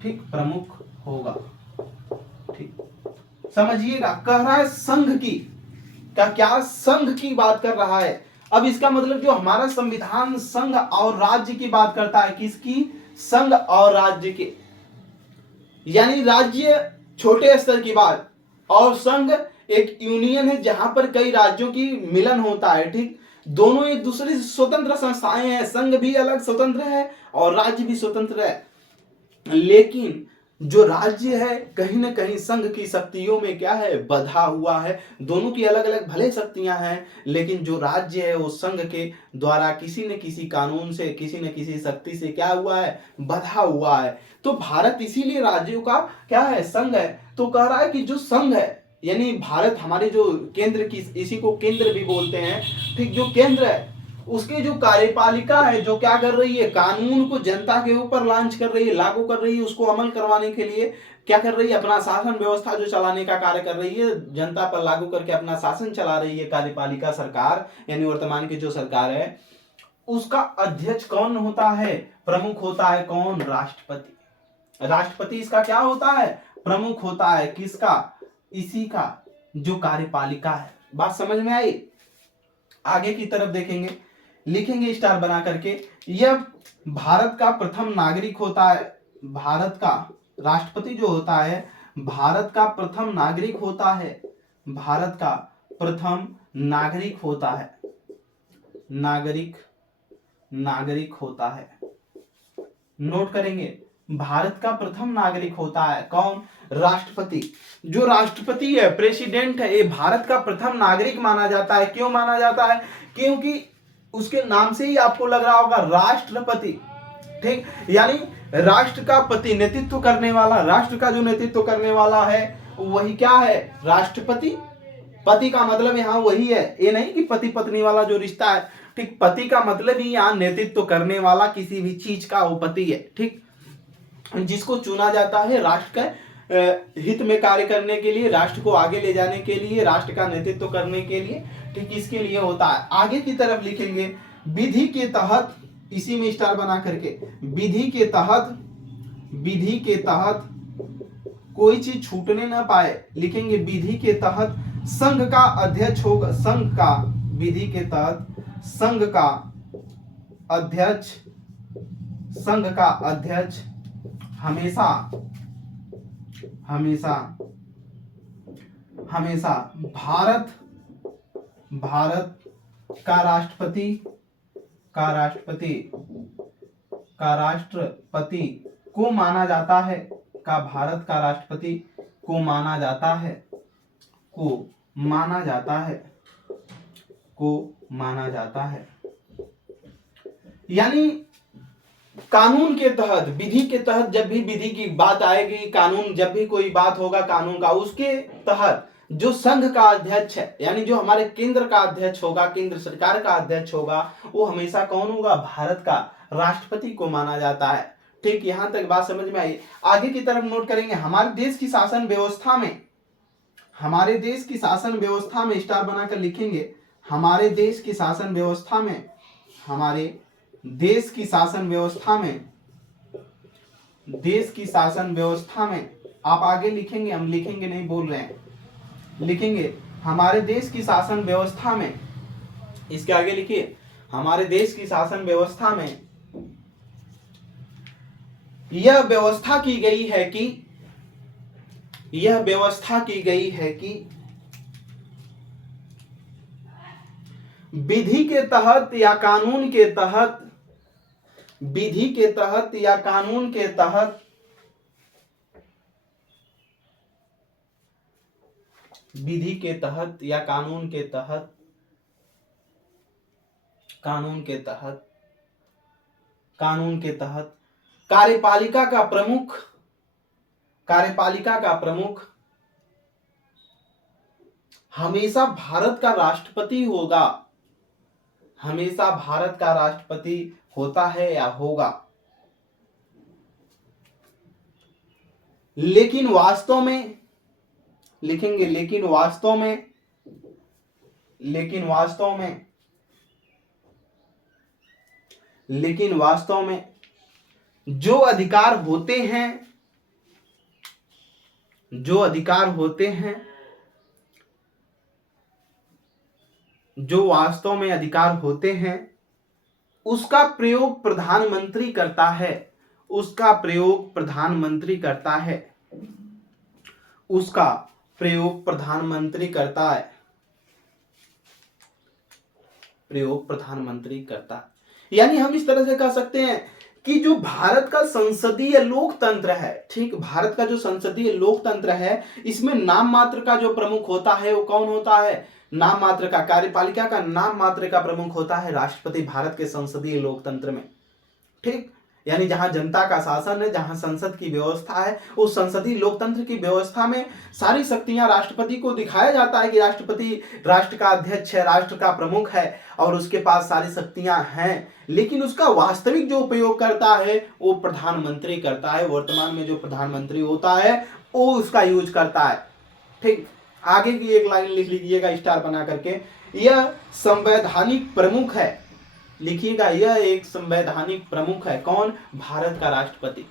ठीक, प्रमुख होगा। ठीक, समझिएगा, कह रहा है संघ की का, क्या संघ की बात कर रहा है। अब इसका मतलब जो हमारा संविधान संघ और राज्य की बात करता है, किसकी? संघ और राज्य के, यानी राज्य छोटे स्तर की बात और संघ एक यूनियन है जहां पर कई राज्यों की मिलन होता है। ठीक, दोनों एक दूसरे से स्वतंत्र संस्थाएं हैं। संघ भी अलग स्वतंत्र है और राज्य भी स्वतंत्र है, लेकिन जो राज्य है कहीं ना कहीं संघ की शक्तियों में क्या है? बंधा हुआ है। दोनों की अलग अलग भले शक्तियां हैं, लेकिन जो राज्य है वो संघ के द्वारा किसी न किसी कानून से, किसी न किसी शक्ति से क्या हुआ है? बंधा हुआ है। तो भारत इसीलिए राज्यों का क्या है? संघ है। तो कह रहा है कि जो संघ है, यानी भारत हमारे जो केंद्र की, इसी को केंद्र भी बोलते हैं। ठीक, जो केंद्र है उसकी जो कार्यपालिका है, जो क्या कर रही है? कानून को जनता के ऊपर लॉन्च कर रही है, लागू कर रही है, उसको अमल करवाने के लिए क्या कर रही है? अपना शासन व्यवस्था जो चलाने का कार्य कर रही है, जनता पर लागू करके अपना शासन चला रही है कार्यपालिका सरकार, यानी वर्तमान की जो सरकार है। उसका अध्यक्ष कौन होता है? प्रमुख होता है। कौन? राष्ट्रपति। राष्ट्रपति इसका क्या होता है? प्रमुख होता है। किसका? इसी का, जो कार्यपालिका है। बात समझ में आई? आगे की तरफ देखेंगे, लिखेंगे स्टार बना करके, यह भारत का प्रथम नागरिक होता है। भारत का राष्ट्रपति जो होता है, भारत का प्रथम नागरिक होता है। भारत का प्रथम नागरिक होता है। नागरिक होता है। नोट करेंगे, भारत का प्रथम नागरिक होता है। कौन? राष्ट्रपति। जो राष्ट्रपति है, प्रेसिडेंट है, ये भारत का प्रथम नागरिक माना जाता है। क्यों माना जाता है? क्योंकि उसके नाम से ही आपको लग रहा होगा राष्ट्रपति। ठीक, यानी राष्ट्र का प्रतिनिधित्व करने वाला, राष्ट्र का जो नेतृत्व करने वाला है वही क्या है? राष्ट्रपति। पति का मतलब यहाँ वही है, ये नहीं कि पति पत्नी वाला जो रिश्ता है। ठीक, पति का मतलब ही यहाँ नेतृत्व करने वाला किसी भी चीज का वो पति है। ठीक, जिसको चुना जाता है राष्ट्र के हित में कार्य करने के लिए, राष्ट्र को आगे ले जाने के लिए, राष्ट्र का नेतृत्व करने के लिए। ठीक, इसके लिए होता है। आगे की तरफ लिखेंगे, विधि के तहत, इसी में स्टार बना करके, विधि के तहत कोई चीज छूटने ना पाए, लिखेंगे विधि के तहत संघ का अध्यक्ष होगा, संघ का, विधि के तहत संघ का अध्यक्ष, संघ का अध्यक्ष हमेशा हमेशा हमेशा भारत का राष्ट्रपति को माना जाता है, का भारत का राष्ट्रपति को माना जाता है, को माना जाता है। यानी कानून के तहत, विधि के तहत, जब भी विधि की बात आएगी, कानून, जब भी कोई बात होगा कानून का, उसके तहत जो संघ का अध्यक्ष है, यानी जो हमारे केंद्र का अध्यक्ष होगा, केंद्र सरकार का अध्यक्ष होगा, वो हमेशा कौन होगा? भारत का राष्ट्रपति को माना जाता है। ठीक, यहां तक बात समझ में आई। आगे की तरफ नोट करेंगे, हमारे देश की शासन व्यवस्था में, हमारे देश की शासन व्यवस्था में स्टार बनाकर लिखेंगे, हमारे देश की शासन व्यवस्था में, हमारे देश की शासन व्यवस्था में, देश की शासन व्यवस्था में, आप आगे लिखेंगे, हम लिखेंगे नहीं, बोल रहे हैं, लिखेंगे हमारे देश की शासन व्यवस्था में, इसके आगे लिखिए, हमारे देश की शासन व्यवस्था में यह व्यवस्था की गई है कि, यह व्यवस्था की गई है कि विधि के तहत या कानून के तहत, विधि के तहत या कानून के तहत, विधि के तहत या कानून के तहत, कानून के तहत, कानून के तहत कार्यपालिका का प्रमुख, कार्यपालिका का प्रमुख हमेशा भारत का राष्ट्रपति होगा, हमेशा भारत का राष्ट्रपति होता है या होगा। लेकिन वास्तव में, लिखेंगे लेकिन वास्तव में, लेकिन वास्तव में, लेकिन वास्तव में जो अधिकार होते हैं, जो अधिकार होते हैं, जो वास्तव में अधिकार होते हैं, उसका प्रयोग प्रधानमंत्री करता है, उसका प्रयोग प्रधानमंत्री करता है, उसका प्रयोग प्रधानमंत्री करता है, प्रयोग प्रधानमंत्री करता है। यानी हम इस तरह से कह सकते हैं कि जो भारत का संसदीय लोकतंत्र है, ठीक, भारत का जो संसदीय लोकतंत्र है, इसमें नाम मात्र का जो प्रमुख होता है वो कौन होता है? नाम मात्र का, कार्यपालिका का नाम मात्र का प्रमुख होता है राष्ट्रपति, भारत के संसदीय लोकतंत्र में। ठीक, यानी जहां जनता का शासन है, जहां संसद की व्यवस्था है, उस संसदीय लोकतंत्र की व्यवस्था में सारी शक्तियां राष्ट्रपति को दिखाया जाता है कि राष्ट्रपति राष्ट्र का अध्यक्ष है, राष्ट्र का प्रमुख है और उसके पास सारी शक्तियां हैं। लेकिन उसका वास्तविक जो उपयोग करता है वो प्रधानमंत्री करता है। वर्तमान में जो प्रधानमंत्री होता है वो उसका यूज करता है। ठीक, आगे की एक लाइन लिख लीजिएगा स्टार बना करके, यह संवैधानिक प्रमुख है, लिखिएगा, यह एक संवैधानिक प्रमुख है। कौन? भारत का राष्ट्रपति,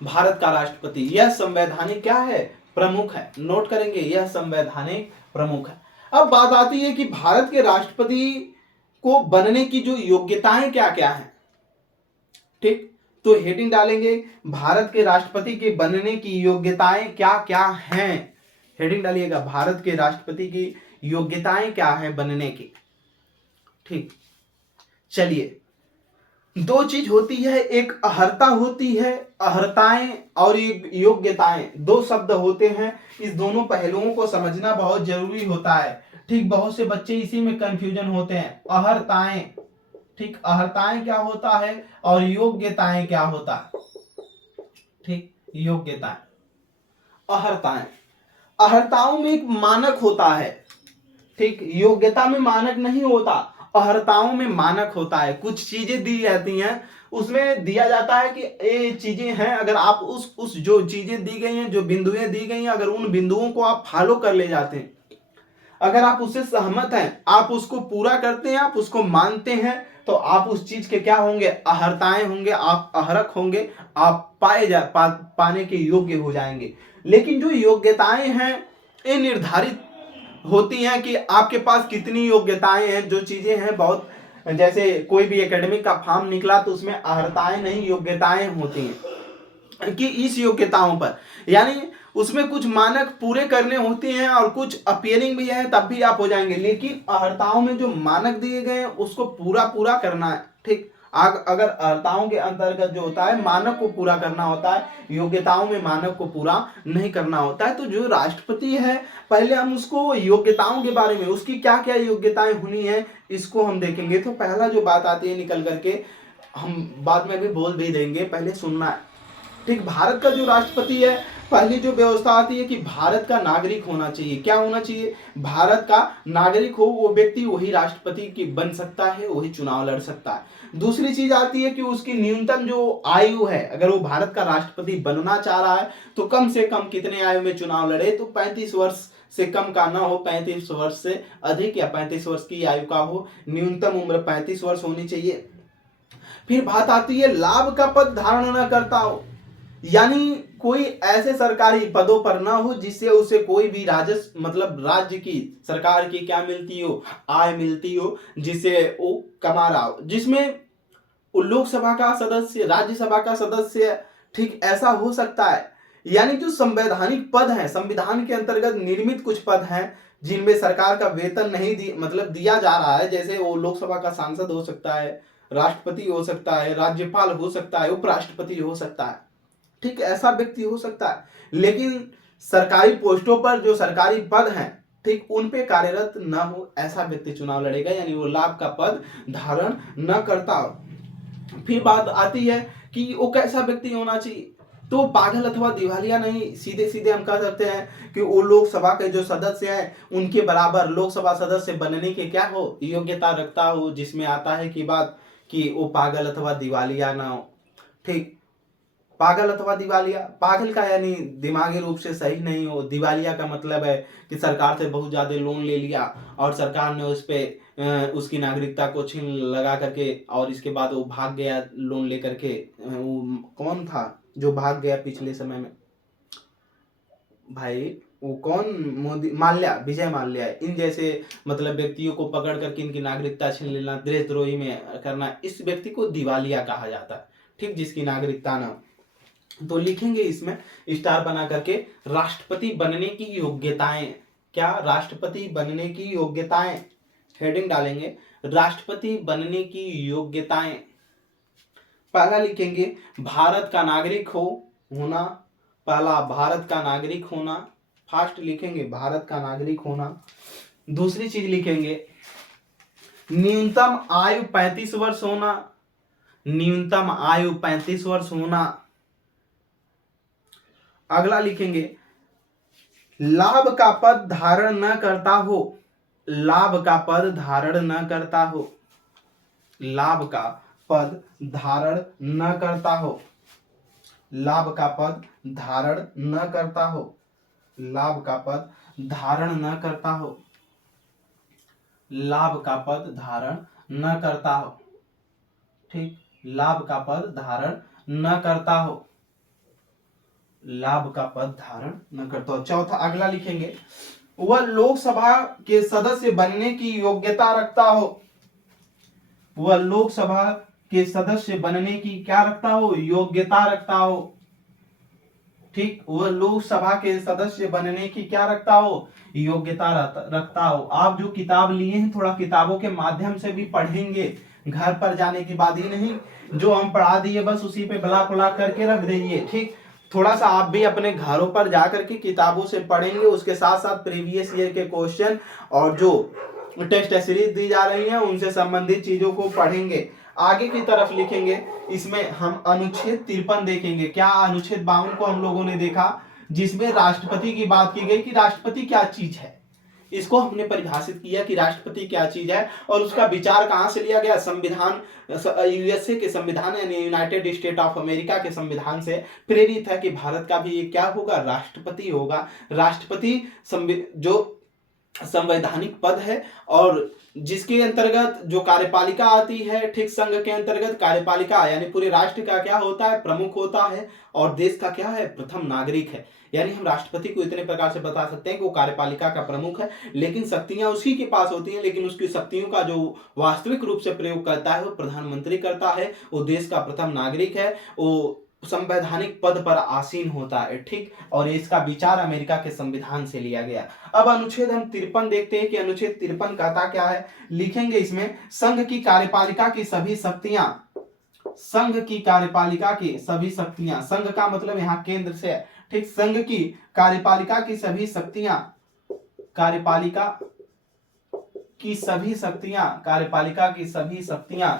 भारत का राष्ट्रपति, यह संवैधानिक क्या है? प्रमुख है। नोट करेंगे, यह संवैधानिक प्रमुख है। अब बात आती है कि भारत के राष्ट्रपति को बनने की जो योग्यताएं क्या क्या हैं। ठीक, तो हेडिंग डालेंगे, भारत के राष्ट्रपति के बनने की योग्यताएं क्या क्या हैं। हेडिंग डालिएगा, भारत के राष्ट्रपति की योग्यताएं क्या है बनने की। ठीक, चलिए, दो चीज होती है, एक अर्हता होती है, अर्हताएं, और एक योग्यताएं, दो शब्द होते हैं। इस दोनों पहलुओं को समझना बहुत जरूरी होता है। ठीक, बहुत से बच्चे इसी में कंफ्यूजन होते हैं। अर्हताएं, ठीक, अर्हताएं क्या होता है और योग्यताएं क्या होता है। ठीक, योग्यताएं, अर्हताएं, अर्हताओं में एक मानक होता है। ठीक, योग्यता में मानक नहीं होता, अर्हताओं में मानक होता है। कुछ चीजें दी जाती हैं, उसमें दिया जाता है कि ये चीजें हैं, अगर आप उस जो चीजें दी गई हैं, जो बिंदुएं दी गई हैं, अगर उन बिंदुओं को आप फॉलो कर ले जाते हैं, अगर आप उससे सहमत हैं, आप उसको पूरा करते हैं, आप उसको मानते हैं, तो आप उस चीज के क्या होंगे, अहर्ताएं होंगे, आप अहरक होंगे, आप पाने के योग्य हो जाएंगे। लेकिन जो योग्यताएं हैं ये निर्धारित होती हैं कि आपके पास कितनी योग्यताएं हैं। जो चीजें हैं बहुत, जैसे कोई भी एकेडमिक का फॉर्म निकला तो उसमें अहर्ताएं नहीं योग्यताएं होती हैं कि इस योग्यताओं पर, यानी उसमें कुछ मानक पूरे करने होते हैं और कुछ अपीयरिंग भी है तब भी आप हो जाएंगे। लेकिन अर्हताओं में जो मानक दिए गए हैं उसको पूरा पूरा करना है। ठीक, अगर अर्हताओं के अंतर्गत जो होता है मानक को पूरा करना होता है, योग्यताओं में मानक को पूरा नहीं करना होता है। तो जो राष्ट्रपति है पहले हम उसको योग्यताओं के बारे में, उसकी क्या क्या योग्यताएं होनी है इसको हम देखेंगे। तो पहला जो बात आती है निकल करके, हम बाद में भी बोल भी देंगे, पहले सुनना है। ठीक, भारत का जो राष्ट्रपति है पहली जो व्यवस्था आती है कि भारत का नागरिक होना चाहिए। क्या होना चाहिए, भारत का नागरिक हो वो व्यक्ति वही राष्ट्रपति की बन सकता है, वही चुनाव लड़ सकता है। दूसरी चीज आती है कि उसकी न्यूनतम जो आयु है, अगर वो भारत का राष्ट्रपति बनना चाह रहा है तो कम से कम कितने आयु में चुनाव लड़े, तो 35 वर्ष से कम का ना हो, 35 वर्ष से अधिक या 35 वर्ष की आयु का हो, न्यूनतम उम्र 35 वर्ष होनी चाहिए। फिर बात आती है लाभ का पद धारण न करता हो, यानी कोई ऐसे सरकारी पदों पर ना हो जिससे उसे कोई भी राजस्व, मतलब राज्य की सरकार की क्या मिलती हो, आय मिलती हो, जिससे वो कमा रहा हो, जिसमें वो लोकसभा का सदस्य, राज्यसभा का सदस्य, ठीक ऐसा हो सकता है। यानी जो संवैधानिक पद हैं, संविधान के अंतर्गत निर्मित कुछ पद हैं जिनमें सरकार का वेतन नहीं दिया जा रहा है, जैसे वो लोकसभा का सांसद हो सकता है, राष्ट्रपति हो सकता है, राज्यपाल हो सकता है, उपराष्ट्रपति हो सकता है। ठीक, ऐसा व्यक्ति हो सकता है। लेकिन सरकारी पोस्टों पर जो सरकारी पद हैं, ठीक, उन पे कार्यरत न हो ऐसा व्यक्ति चुनाव लड़ेगा, यानी वो लाभ का पद धारण न करता हो। फिर बात आती है कि वो कैसा व्यक्ति होना चाहिए, तो पागल अथवा दिवालिया नहीं, सीधे सीधे हम कह सकते हैं कि वो लोकसभा के जो सदस्य हैं उनके बराबर लोकसभा सदस्य बनने के क्या हो, योग्यता रखता हो, जिसमें आता है कि बात कि वो पागल अथवा दिवालिया ना हो। ठीक, पागल अथवा दिवालिया, पागल का यानी दिमागी रूप से सही नहीं हो, दिवालिया का मतलब है कि सरकार से बहुत ज्यादा लोन ले लिया और सरकार ने उस पे उसकी नागरिकता को छीन लगा करके और इसके बाद वो भाग गया लोन लेकर के। वो कौन था जो भाग गया पिछले समय में भाई, वो कौन, मोदी, माल्या, विजय माल्या, इन जैसे मतलब व्यक्तियों को पकड़ करके इनकी नागरिकता छीन लेना, देशद्रोही में करना, इस व्यक्ति को दिवालिया कहा जाता है। ठीक, जिसकी नागरिकता ना, तो लिखेंगे इसमें स्टार बना करके राष्ट्रपति बनने की योग्यताएं। क्या, राष्ट्रपति बनने की योग्यताएं, हेडिंग डालेंगे राष्ट्रपति बनने की योग्यताएं। पहला लिखेंगे भारत का नागरिक होना, पहला भारत का नागरिक होना, फास्ट लिखेंगे भारत का नागरिक होना। दूसरी चीज लिखेंगे न्यूनतम आयु 35 वर्ष होना, न्यूनतम आयु 35 वर्ष होना। अगला लिखेंगे लाभ का पद धारण न करता हो, लाभ का पद धारण न करता हो, लाभ का पद धारण न करता हो, लाभ का पद धारण न करता हो, लाभ का पद धारण न करता हो, लाभ का पद धारण न करता हो। ठीक, लाभ का पद धारण न करता हो, लाभ का पद धारण न करता हो। चौथा, अगला लिखेंगे वह लोकसभा के सदस्य बनने की योग्यता रखता हो, वह लोकसभा के सदस्य बनने की क्या रखता हो, योग्यता रखता हो। ठीक, वह लोकसभा के सदस्य बनने की क्या रखता हो, योग्यता रखता हो। आप जो किताब लिए हैं थोड़ा किताबों के माध्यम से भी पढ़ेंगे, घर पर जाने की बात ही नहीं, जो हम पढ़ा दिए बस उसी पे ब्लॉक ब्लॉक करके रख दीजिए। ठीक, थोड़ा सा आप भी अपने घरों पर जाकर के किताबों से पढ़ेंगे, उसके साथ साथ प्रीवियस ईयर के क्वेश्चन और जो टेस्ट सीरीज दी जा रही है उनसे संबंधित चीजों को पढ़ेंगे। आगे की तरफ लिखेंगे, इसमें हम अनुच्छेद 53 देखेंगे। क्या, अनुच्छेद 52 को हम लोगों ने देखा जिसमें राष्ट्रपति की बात की गई कि राष्ट्रपति क्या चीज है, इसको हमने परिभाषित किया कि राष्ट्रपति क्या चीज है और उसका विचार कहां से लिया गया, संविधान, यूएसए के संविधान यानी यूनाइटेड स्टेट ऑफ अमेरिका के संविधान से प्रेरित है कि भारत का भी क्या होगा, राष्ट्रपति होगा। राष्ट्रपति जो संवैधानिक पद है और जिसके अंतर्गत जो कार्यपालिका आती है, ठीक, संघ के अंतर्गत कार्यपालिका यानी पूरे राष्ट्र का क्या होता है, प्रमुख होता है और देश का क्या है, प्रथम नागरिक है। यानी हम राष्ट्रपति को इतने प्रकार से बता सकते हैं कि वो कार्यपालिका का प्रमुख है, लेकिन शक्तियां उसी के पास होती हैं, लेकिन उसकी शक्तियों का जो वास्तविक रूप से प्रयोग करता है वो प्रधानमंत्री करता है। वो देश का प्रथम नागरिक है, वो संवैधानिक पद पर आसीन होता है, ठीक। और इसका विचार अमेरिका के संविधान से लिया गया। अब अनुच्छेद हम 53 देखते हैं कि अनुच्छेद 53 कहता क्या है। लिखेंगे इसमें, संघ की कार्यपालिका की सभी शक्तियां, संघ की कार्यपालिका की सभी शक्तियां, संघ का मतलब यहाँ केंद्र से है, ठीक। संघ की कार्यपालिका की सभी शक्तियां, कार्यपालिका की सभी शक्तियां, कार्यपालिका की सभी शक्तियां,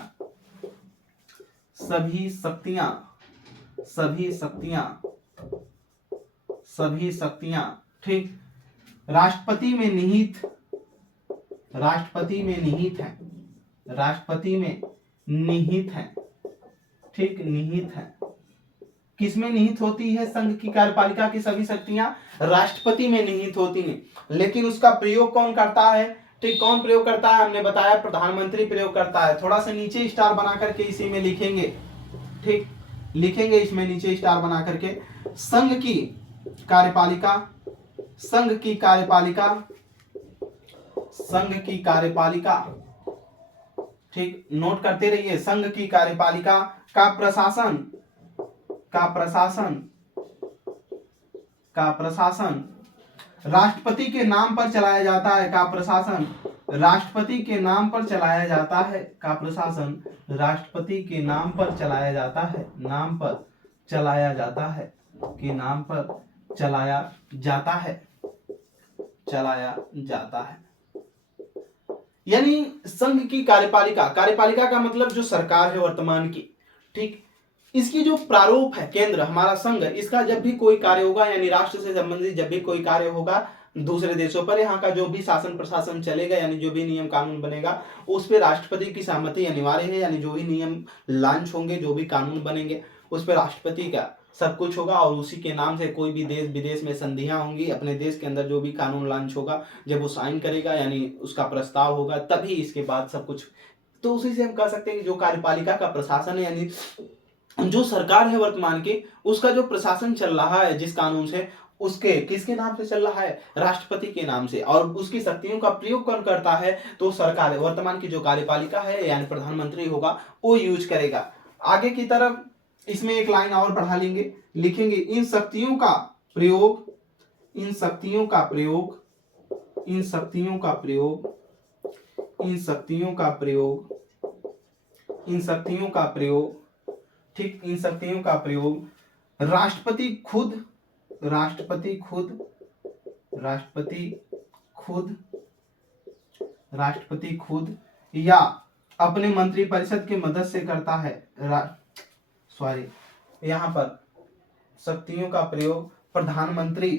सभी शक्तियां, सभी शक्तियां, सभी शक्तियां, ठीक, राष्ट्रपति में निहित, राष्ट्रपति में निहित है, राष्ट्रपति में निहित है, ठीक, निहित है। किसमें निहित होती है संघ की कार्यपालिका की सभी शक्तियां? राष्ट्रपति में निहित होती हैं। लेकिन उसका प्रयोग कौन करता है, ठीक, कौन प्रयोग करता है? हमने बताया प्रधानमंत्री प्रयोग करता है। थोड़ा सा नीचे स्टार बना करके इसी में लिखेंगे, ठीक, लिखेंगे इसमें नीचे स्टार बना करके, संघ की कार्यपालिका, संघ की कार्यपालिका, संघ की कार्यपालिका, ठीक, नोट करते रहिए, संघ की कार्यपालिका का प्रशासन, का प्रशासन, का प्रशासन राष्ट्रपति के नाम पर चलाया जाता है। का प्रशासन राष्ट्रपति के नाम पर चलाया जाता है। का प्रशासन राष्ट्रपति के नाम पर चलाया जाता है, नाम पर चलाया जाता है, के नाम पर चलाया जाता है, चलाया जाता है। यानी संघ की कार्यपालिका, कार्यपालिका का मतलब जो सरकार है वर्तमान की, ठीक, इसकी जो प्रारूप है केंद्र हमारा संघ, इसका जब भी कोई कार्य होगा यानी राष्ट्र से संबंधित जब भी कोई कार्य होगा दूसरे देशों पर, यहाँ का जो भी शासन प्रशासन चलेगा यानी जो भी नियम कानून बनेगा उस पर राष्ट्रपति की सहमति अनिवार्य है। यानी जो भी नियम लॉन्च होंगे, जो भी कानून बनेंगे उस पर राष्ट्रपति का सब कुछ होगा और उसी के नाम से कोई भी देश विदेश में संधियां होंगी, अपने देश के अंदर जो भी कानून लॉन्च होगा जब वो साइन करेगा यानी उसका प्रस्ताव होगा तभी इसके बाद सब कुछ। तो उसी से हम कह सकते हैं कि जो कार्यपालिका का प्रशासन है यानी जो सरकार है वर्तमान की, उसका जो प्रशासन चल रहा है जिस कानून से, उसके किसके नाम से चल रहा है? राष्ट्रपति के नाम से। और उसकी शक्तियों का प्रयोग कौन करता है? तो सरकार, वर्तमान की जो कार्यपालिका है यानी प्रधानमंत्री होगा वो यूज करेगा। आगे की तरफ इसमें एक लाइन और बढ़ा लेंगे, लिखेंगे इन शक्तियों का प्रयोग, इन शक्तियों का प्रयोग, इन शक्तियों का प्रयोग, इन शक्तियों का प्रयोग, इन शक्तियों का प्रयोग, ठीक, इन शक्तियों का प्रयोग राष्ट्रपति खुद, राष्ट्रपति खुद, राष्ट्रपति खुद, राष्ट्रपति खुद या अपने मंत्रिपरिषद की मदद से करता है। सॉरी, यहाँ पर शक्तियों का प्रयोग प्रधानमंत्री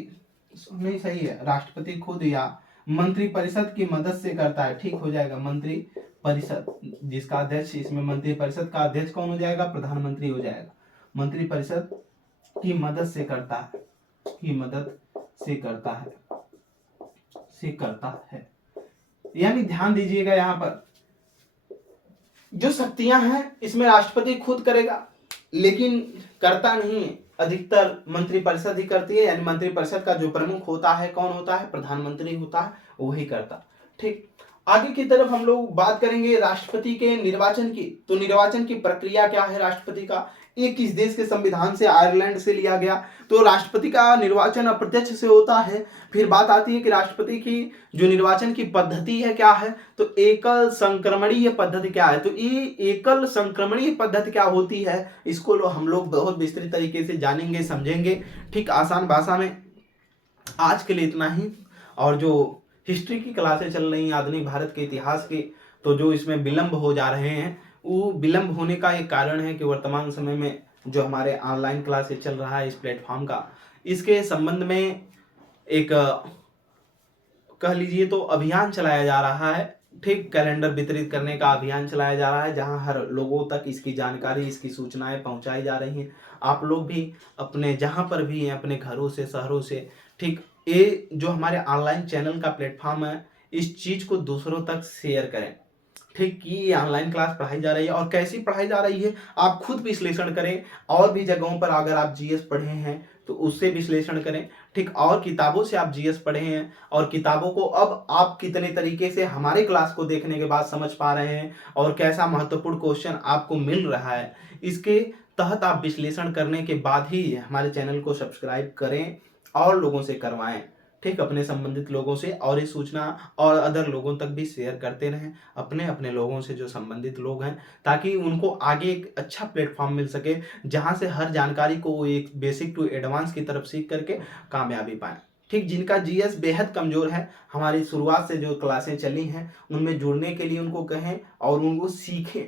नहीं सही है, राष्ट्रपति खुद या मंत्रिपरिषद की मदद से करता है, ठीक हो जाएगा। मंत्रिपरिषद जिसका अध्यक्ष, इसमें मंत्रिपरिषद का अध्यक्ष कौन हो जाएगा? प्रधानमंत्री हो जाएगा। मंत्रिपरिषद की मदद से करता है, की मदद से करता है, से करता है। यानी ध्यान दीजिएगा यहाँ पर जो शक्तियां हैं इसमें राष्ट्रपति खुद करेगा लेकिन करता नहीं है, अधिकतर मंत्रिपरिषद ही करती है। यानी मंत्रिपरिषद का जो प्रमुख होता है कौन होता है? प्रधानमंत्री होता है, वही करता। ठीक, आगे की तरफ हम लोग बात करेंगे राष्ट्रपति के निर्वाचन की। तो निर्वाचन की प्रक्रिया क्या है राष्ट्रपति का? ये किस देश के संविधान से? आयरलैंड से लिया गया। तो राष्ट्रपति का निर्वाचन अप्रत्यक्ष से होता है। फिर बात आती है कि राष्ट्रपति की जो निर्वाचन की पद्धति है क्या है? तो एकल संक्रमणीय पद्धति क्या है? तो ये एकल संक्रमणीय पद्धति क्या होती है, इसको हम लोग बहुत विस्तृत तरीके से जानेंगे, समझेंगे, ठीक, आसान भाषा में। आज के लिए इतना ही। और जो हिस्ट्री की क्लासें चल रही हैं आधुनिक भारत के इतिहास के, तो जो इसमें विलंब हो जा रहे हैं, वो विलंब होने का एक कारण है कि वर्तमान समय में जो हमारे ऑनलाइन क्लासेस चल रहा है इस प्लेटफॉर्म का, इसके संबंध में एक कह लीजिए तो अभियान चलाया जा रहा है। ठीक, कैलेंडर वितरित करने का अभियान चलाया जा रहा है जहां हर लोगों तक इसकी जानकारी, इसकी सूचनाएं पहुंचाई जा रही हैं। आप लोग भी अपने जहां पर भी हैं, अपने घरों से, शहरों से, ठीक, ये जो हमारे ऑनलाइन चैनल का प्लेटफॉर्म है, इस चीज़ को दूसरों तक शेयर करें। ठीक, कि ये ऑनलाइन क्लास पढ़ाई जा रही है और कैसी पढ़ाई जा रही है, आप खुद विश्लेषण करें। और भी जगहों पर अगर आप जीएस पढ़े हैं तो उससे विश्लेषण करें। ठीक, और किताबों से आप जीएस पढ़े हैं और किताबों को अब आप कितने तरीके से हमारे क्लास को देखने के बाद समझ पा रहे हैं और कैसा महत्वपूर्ण क्वेश्चन आपको मिल रहा है, इसके तहत आप विश्लेषण करने के बाद ही हमारे चैनल को सब्सक्राइब करें और लोगों से करवाएं। ठीक, अपने संबंधित लोगों से और ये सूचना और अदर लोगों तक भी शेयर करते रहें, अपने अपने लोगों से जो संबंधित लोग हैं, ताकि उनको आगे एक अच्छा प्लेटफॉर्म मिल सके जहां से हर जानकारी को वो एक बेसिक टू एडवांस की तरफ सीख करके कामयाबी पाएं। ठीक, जिनका जीएस बेहद कमजोर है, हमारी शुरुआत से जो क्लासें चली हैं उनमें जुड़ने के लिए उनको कहें और उनको सीखें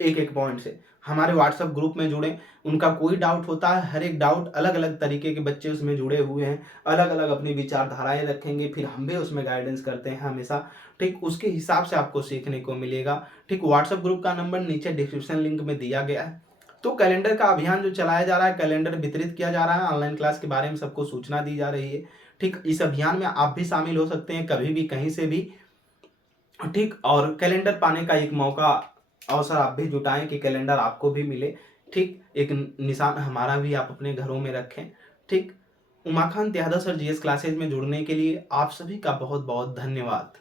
एक एक पॉइंट से। हमारे व्हाट्सएप ग्रुप में जुड़ें, उनका कोई डाउट होता है, हर एक डाउट अलग अलग तरीके के बच्चे उसमें जुड़े हुए हैं, अलग अलग अपनी विचारधाराएं रखेंगे, फिर हम भी उसमें गाइडेंस करते हैं हमेशा। ठीक, उसके हिसाब से आपको सीखने को मिलेगा। ठीक, व्हाट्सएप ग्रुप का नंबर नीचे डिस्क्रिप्शन लिंक में दिया गया है। तो कैलेंडर का अभियान जो चलाया जा रहा है, कैलेंडर वितरित किया जा रहा है, ऑनलाइन क्लास के बारे में सबको सूचना दी जा रही है। ठीक, इस अभियान में आप भी शामिल हो सकते हैं कभी भी कहीं से भी। ठीक, और कैलेंडर पाने का एक मौका अवसर आप भी जुटाएं कि कैलेंडर आपको भी मिले। ठीक, एक निशान हमारा भी आप अपने घरों में रखें। ठीक, Umakant Yadav sir GS classes में जुड़ने के लिए आप सभी का बहुत बहुत धन्यवाद।